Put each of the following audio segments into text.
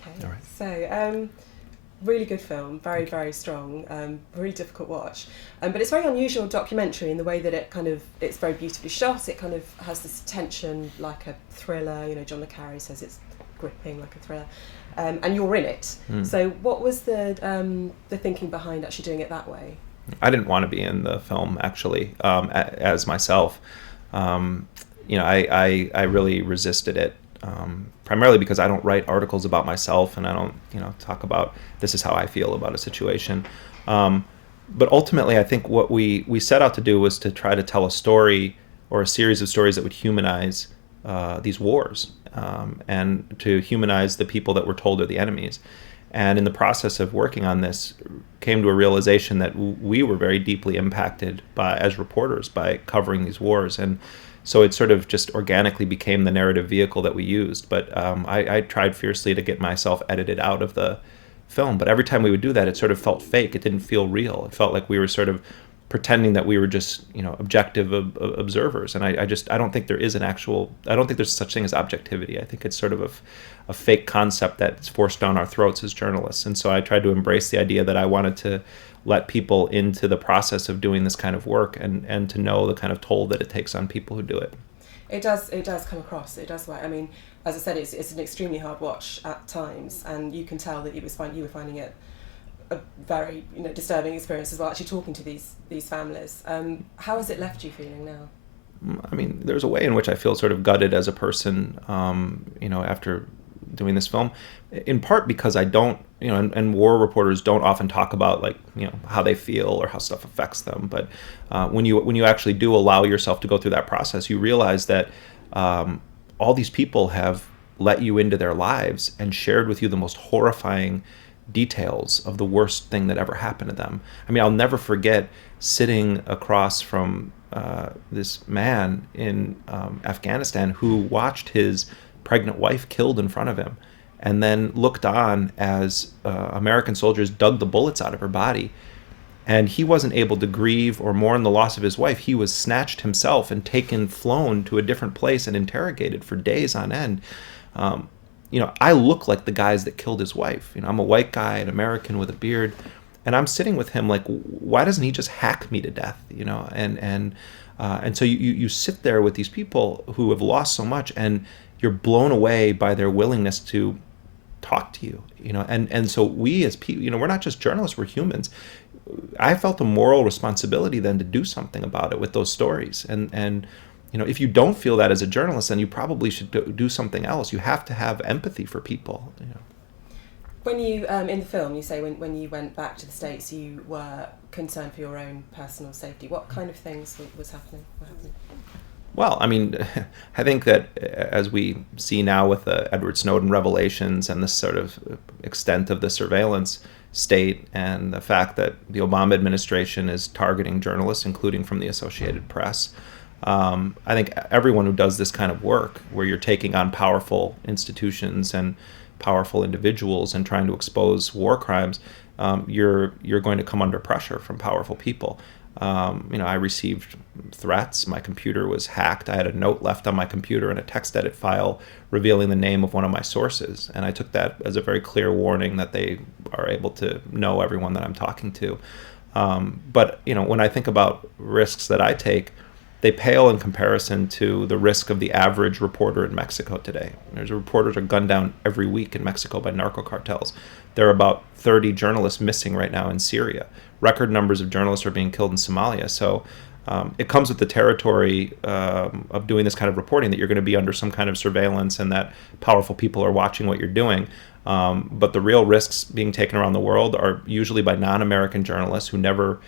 Okay. All right. So, really good film, very, Thank you. very strong, really difficult watch. But it's very unusual documentary in the way that it's very beautifully shot. It kind of has this tension like a thriller. John le Carre says it's gripping like a thriller. And you're in it. Mm. So what was the thinking behind actually doing it that way? I didn't want to be in the film actually, as myself. I really resisted it, primarily because I don't write articles about myself, and I don't talk about this is how I feel about a situation. But ultimately, I think what we set out to do was to try to tell a story or a series of stories that would humanize these wars, and to humanize the people that we're told are the enemies. And in the process of working on this, came to a realization that we were very deeply impacted as reporters, by covering these wars. And so it sort of just organically became the narrative vehicle that we used. But I tried fiercely to get myself edited out of the film. But every time we would do that, it sort of felt fake. It didn't feel real. It felt like we were sort of pretending that we were just objective observers. And I don't think there is I don't think there's such thing as objectivity. I think it's sort of a fake concept that's forced down our throats as journalists. And so I tried to embrace the idea that I wanted to let people into the process of doing this kind of work, and to know the kind of toll that it takes on people who do it. It does come across. It does work. I mean, as I said, it's an extremely hard watch at times, and you can tell that you were finding it a very disturbing experience as well. Actually, talking to these families, how has it left you feeling now? I mean, there's a way in which I feel sort of gutted as a person, after doing this film, in part because I don't, and war reporters don't often talk about how they feel or how stuff affects them. But when you actually do allow yourself to go through that process, you realize that all these people have let you into their lives and shared with you the most horrifying details of the worst thing that ever happened to them. I mean, I'll never forget sitting across from this man in Afghanistan who watched his pregnant wife killed in front of him, and then looked on as American soldiers dug the bullets out of her body. And he wasn't able to grieve or mourn the loss of his wife. He was snatched himself and flown to a different place and interrogated for days on end. I look like the guys that killed his wife. I'm a white guy, an American with a beard, and I'm sitting with him like, why doesn't he just hack me to death? And so you sit there with these people who have lost so much, and you're blown away by their willingness to talk to you. And so we as people, we're not just journalists, we're humans. I felt a moral responsibility then to do something about it with those stories. And if you don't feel that as a journalist, then you probably should do something else. You have to have empathy for people. When you in the film, you say when you went back to the States, you were concerned for your own personal safety. What kind of things was happening? What happened? Well, I mean, I think that as we see now with the Edward Snowden revelations and this sort of extent of the surveillance state, and the fact that the Obama administration is targeting journalists, including from the Associated Press, I think everyone who does this kind of work, where you're taking on powerful institutions and powerful individuals and trying to expose war crimes, you're going to come under pressure from powerful people. I received threats. My computer was hacked. I had a note left on my computer and a text edit file revealing the name of one of my sources. And I took that as a very clear warning that they are able to know everyone that I'm talking to. But when I think about risks that I take, they pale in comparison to the risk of the average reporter in Mexico today. There's reporters are gunned down every week in Mexico by narco cartels. There are about 30 journalists missing right now in Syria. Record numbers of journalists are being killed in Somalia. So it comes with the territory of doing this kind of reporting, that you're going to be under some kind of surveillance and that powerful people are watching what you're doing. But the real risks being taken around the world are usually by non-American journalists who never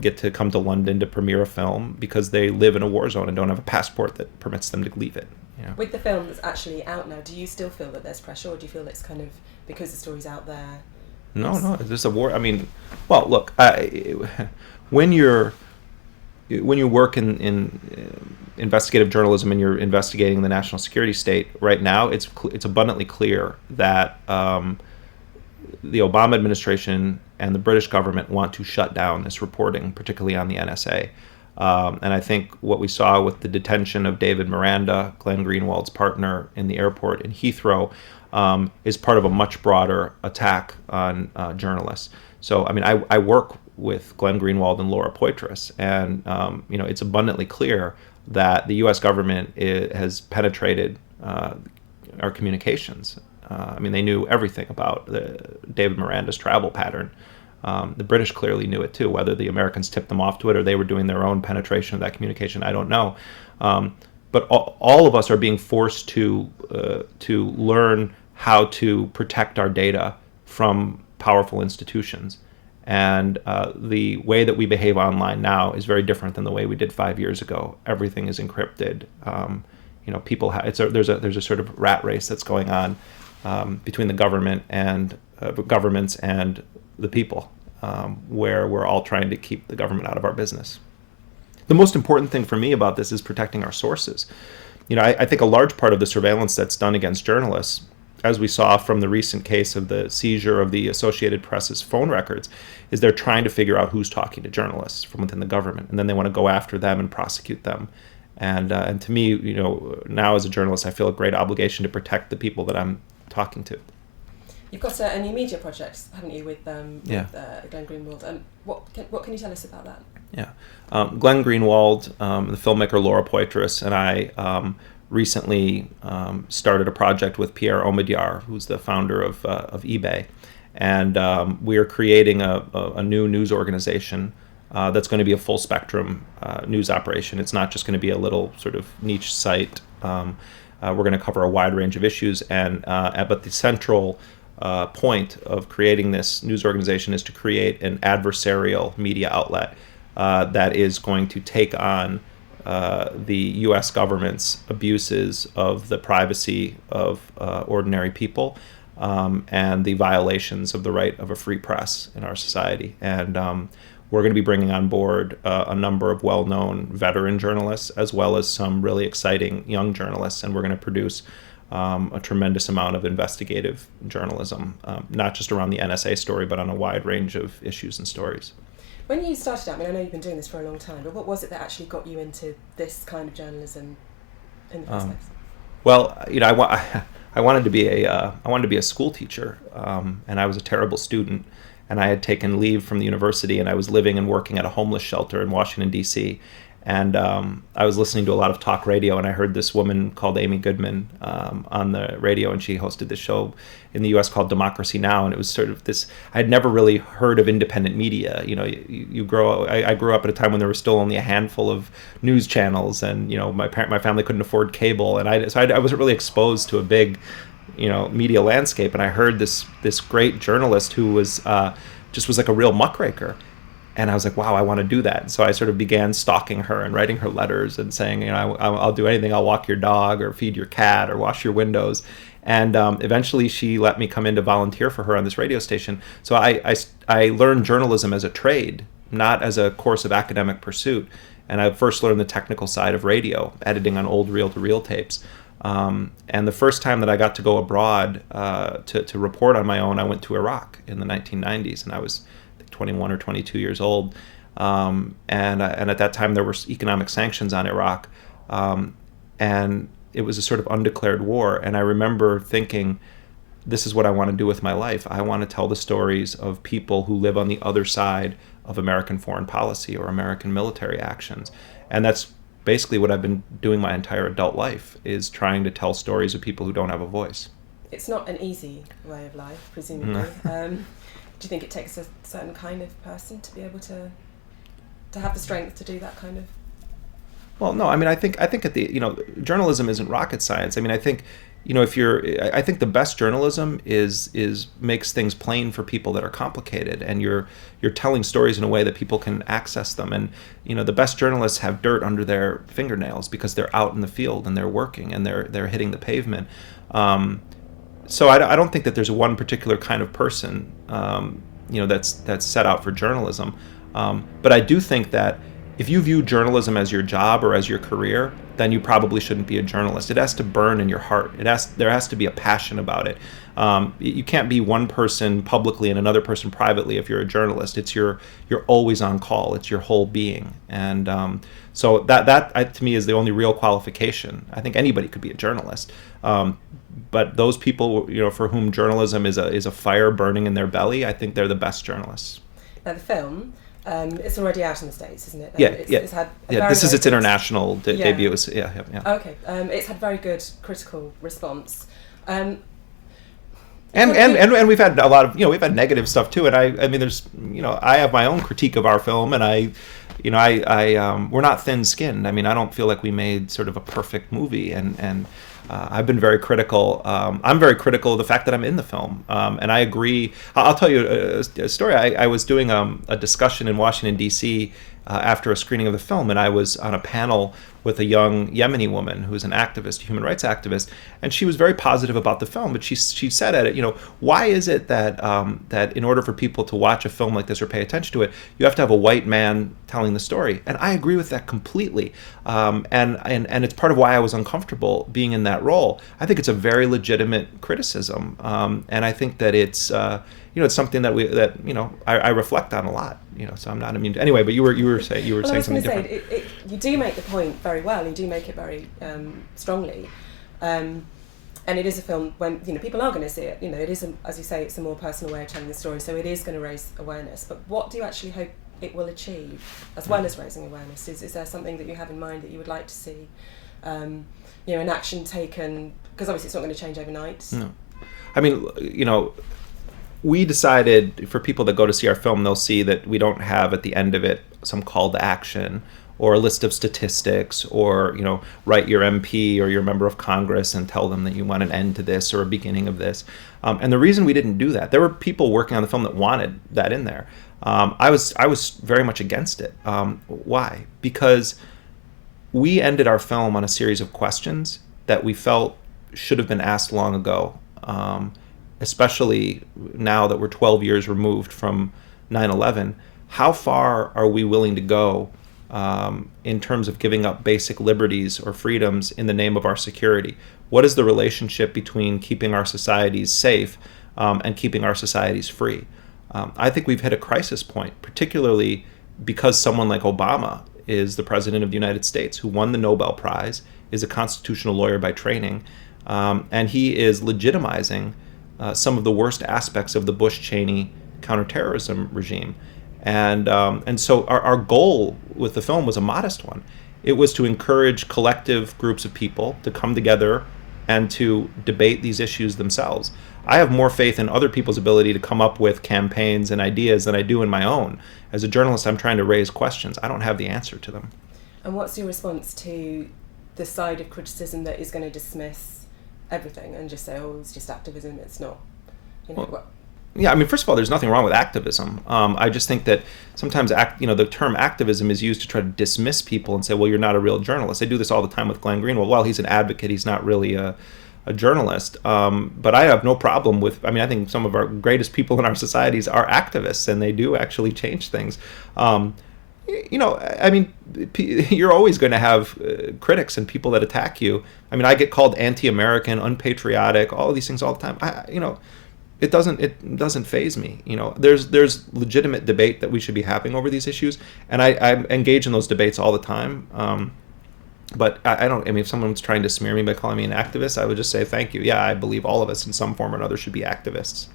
get to come to London to premiere a film because they live in a war zone and don't have a passport that permits them to leave it. With the film that's actually out now, do you still feel that there's pressure, or do you feel it's kind of because the story's out there? No, there's a war. I mean, well, look, when you work in investigative journalism and you're investigating the national security state, right now it's abundantly clear that the Obama administration and the British government want to shut down this reporting, particularly on the NSA. And I think what we saw with the detention of David Miranda, Glenn Greenwald's partner in the airport in Heathrow, is part of a much broader attack on journalists. So, I mean, I work with Glenn Greenwald and Laura Poitras, and it's abundantly clear that the U.S. government has penetrated our communications. I mean, they knew everything about David Miranda's travel pattern. The British clearly knew it too. Whether the Americans tipped them off to it or they were doing their own penetration of that communication, I don't know. But all of us are being forced to learn how to protect our data from powerful institutions. And the way that we behave online now is very different than the way we did 5 years ago. Everything is encrypted. There's a sort of rat race that's going on between the government and governments and the people, where we're all trying to keep the government out of our business. The most important thing for me about this is protecting our sources. I think a large part of the surveillance that's done against journalists, as we saw from the recent case of the seizure of the Associated Press's phone records, is they're trying to figure out who's talking to journalists from within the government, and then they want to go after them and prosecute them. And to me, now as a journalist, I feel a great obligation to protect the people that I'm talking to. You've got a new media project, haven't you, with Glenn Greenwald? What can you tell us about that? Yeah, Glenn Greenwald, the filmmaker Laura Poitras, and I recently started a project with Pierre Omidyar, who's the founder of eBay, and we are creating a new news organization that's going to be a full spectrum news operation. It's not just going to be a little sort of niche site. We're going to cover a wide range of issues, but the central point of creating this news organization is to create an adversarial media outlet that is going to take on the U.S. government's abuses of the privacy of ordinary people and the violations of the right of a free press in our society. And we're going to be bringing on board a number of well-known veteran journalists as well as some really exciting young journalists, and we're going to produce a tremendous amount of investigative journalism, not just around the NSA story, but on a wide range of issues and stories. When you started out, I know you've been doing this for a long time, but what was it that actually got you into this kind of journalism in the first place? Well, I wanted to be a school teacher, and I was a terrible student, and I had taken leave from the university, and I was living and working at a homeless shelter in Washington, D.C., and I was listening to a lot of talk radio, and I heard this woman called Amy Goodman on the radio, and she hosted this show in the U.S. called Democracy Now!, and it was sort of this, I had never really heard of independent media. I grew up at a time when there were still only a handful of news channels, and my family couldn't afford cable, and I wasn't really exposed to a big media landscape, and I heard this great journalist who was like a real muckraker. And I was like, wow, I want to do that. So I sort of began stalking her and writing her letters and saying, I'll do anything. I'll walk your dog or feed your cat or wash your windows. And eventually she let me come in to volunteer for her on this radio station. So I learned journalism as a trade, not as a course of academic pursuit. And I first learned the technical side of radio, editing on old reel-to-reel tapes. And the first time that I got to go abroad to report on my own, I went to Iraq in the 1990s, and I was 21 or 22 years old, and at that time there were economic sanctions on Iraq, and it was a sort of undeclared war. And I remember thinking, this is what I want to do with my life. I want to tell the stories of people who live on the other side of American foreign policy or American military actions, and that's basically what I've been doing my entire adult life, is trying to tell stories of people who don't have a voice. It's not an easy way of life, presumably. Do you think it takes a certain kind of person to be able to have the strength to do that kind of? Well, no. I mean, I think at the journalism isn't rocket science. I mean, I think I think the best journalism is makes things plain for people that are complicated, and you're telling stories in a way that people can access them. And the best journalists have dirt under their fingernails because they're out in the field and they're working and they're hitting the pavement. So I don't think that there's one particular kind of person, that's set out for journalism. But I do think that if you view journalism as your job or as your career, then you probably shouldn't be a journalist. It has to burn in your heart. There has to be a passion about it. You can't be one person publicly and another person privately if you're a journalist. You're always on call. It's your whole being. And so that to me is the only real qualification. I think anybody could be a journalist. But those people, for whom journalism is a fire burning in their belly, I think they're the best journalists. Now the film, it's already out in the States, isn't it? It's had this is its international debut. Yeah. Okay, it's had very good critical response. And we've had a lot of we've had negative stuff too. And I mean there's I have my own critique of our film, and I we're not thin-skinned. I mean, I don't feel like we made sort of a perfect movie, and I've been very critical. I'm very critical of the fact that I'm in the film, and I agree. I'll tell you a story. I was doing a discussion in Washington, D.C. After a screening of the film, and I was on a panel with a young Yemeni woman who's an activist, a human rights activist, and she was very positive about the film. But she said at it, why is it that that in order for people to watch a film like this or pay attention to it, you have to have a white man telling the story? And I agree with that completely. And it's part of why I was uncomfortable being in that role. I think it's a very legitimate criticism, and I think that it's it's something that I reflect on a lot. So I'm not immune to. Anyway, but you were saying something different. You do make the point very well. You do make it very strongly, and it is a film when people are going to see it. It is, as you say, it's a more personal way of telling the story. So it is going to raise awareness. But what do you actually hope it will achieve, as well as raising awareness? Is there something that you have in mind that you would like to see, an action taken? Because obviously it's not going to change overnight. No, I mean, we decided for people that go to see our film, they'll see that we don't have at the end of it some call to action or a list of statistics or, write your MP or your member of Congress and tell them that you want an end to this or a beginning of this. And the reason we didn't do that, there were people working on the film that wanted that in there. I was very much against it. Why? Because we ended our film on a series of questions that we felt should have been asked long ago. Especially now that we're 12 years removed from 9/11, how far are we willing to go in terms of giving up basic liberties or freedoms in the name of our security? What is the relationship between keeping our societies safe and keeping our societies free? I think we've hit a crisis point, particularly because someone like Obama is the president of the United States, who won the Nobel Prize, is a constitutional lawyer by training, and he is legitimizing some of the worst aspects of the Bush-Cheney counterterrorism regime. And so our goal with the film was a modest one. It was to encourage collective groups of people to come together and to debate these issues themselves. I have more faith in other people's ability to come up with campaigns and ideas than I do in my own. As a journalist, I'm trying to raise questions. I don't have the answer to them. And what's your response to the side of criticism that is going to dismiss everything and just say, it's just activism, it's not, Yeah, I mean, first of all, there's nothing wrong with activism. I just think that sometimes, the term activism is used to try to dismiss people and say, well, you're not a real journalist. They do this all the time with Glenn Greenwald. Well, he's an advocate. He's not really a journalist. But I have no problem with, I think some of our greatest people in our societies are activists, and they do actually change things. You're always going to have critics and people that attack you. I get called anti-American, unpatriotic, all of these things all the time. It doesn't faze me. There's legitimate debate that we should be having over these issues, and I engage in those debates all the time. But I don't. If someone's trying to smear me by calling me an activist, I would just say thank you. Yeah, I believe all of us in some form or another should be activists.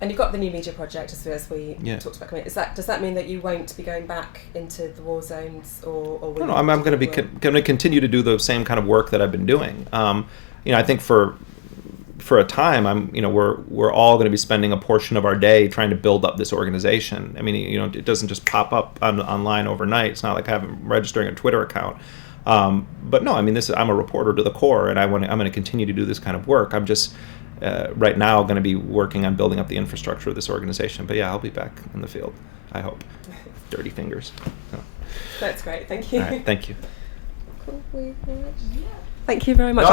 And you've got the new media project, as we talked about. Does that mean that you won't be going back into the war zones, or will No, I'm going to continue to do the same kind of work that I've been doing. I think for a time, we're all going to be spending a portion of our day trying to build up this organization. It doesn't just pop up online overnight. It's not like registering a Twitter account. But no, I'm a reporter to the core, and I'm going to continue to do this kind of work. I'm just right now going to be working on building up the infrastructure of this organization. But yeah, I'll be back in the field, I hope. Dirty fingers. So. That's great. Thank you. All right, thank you. Thank you very much. No.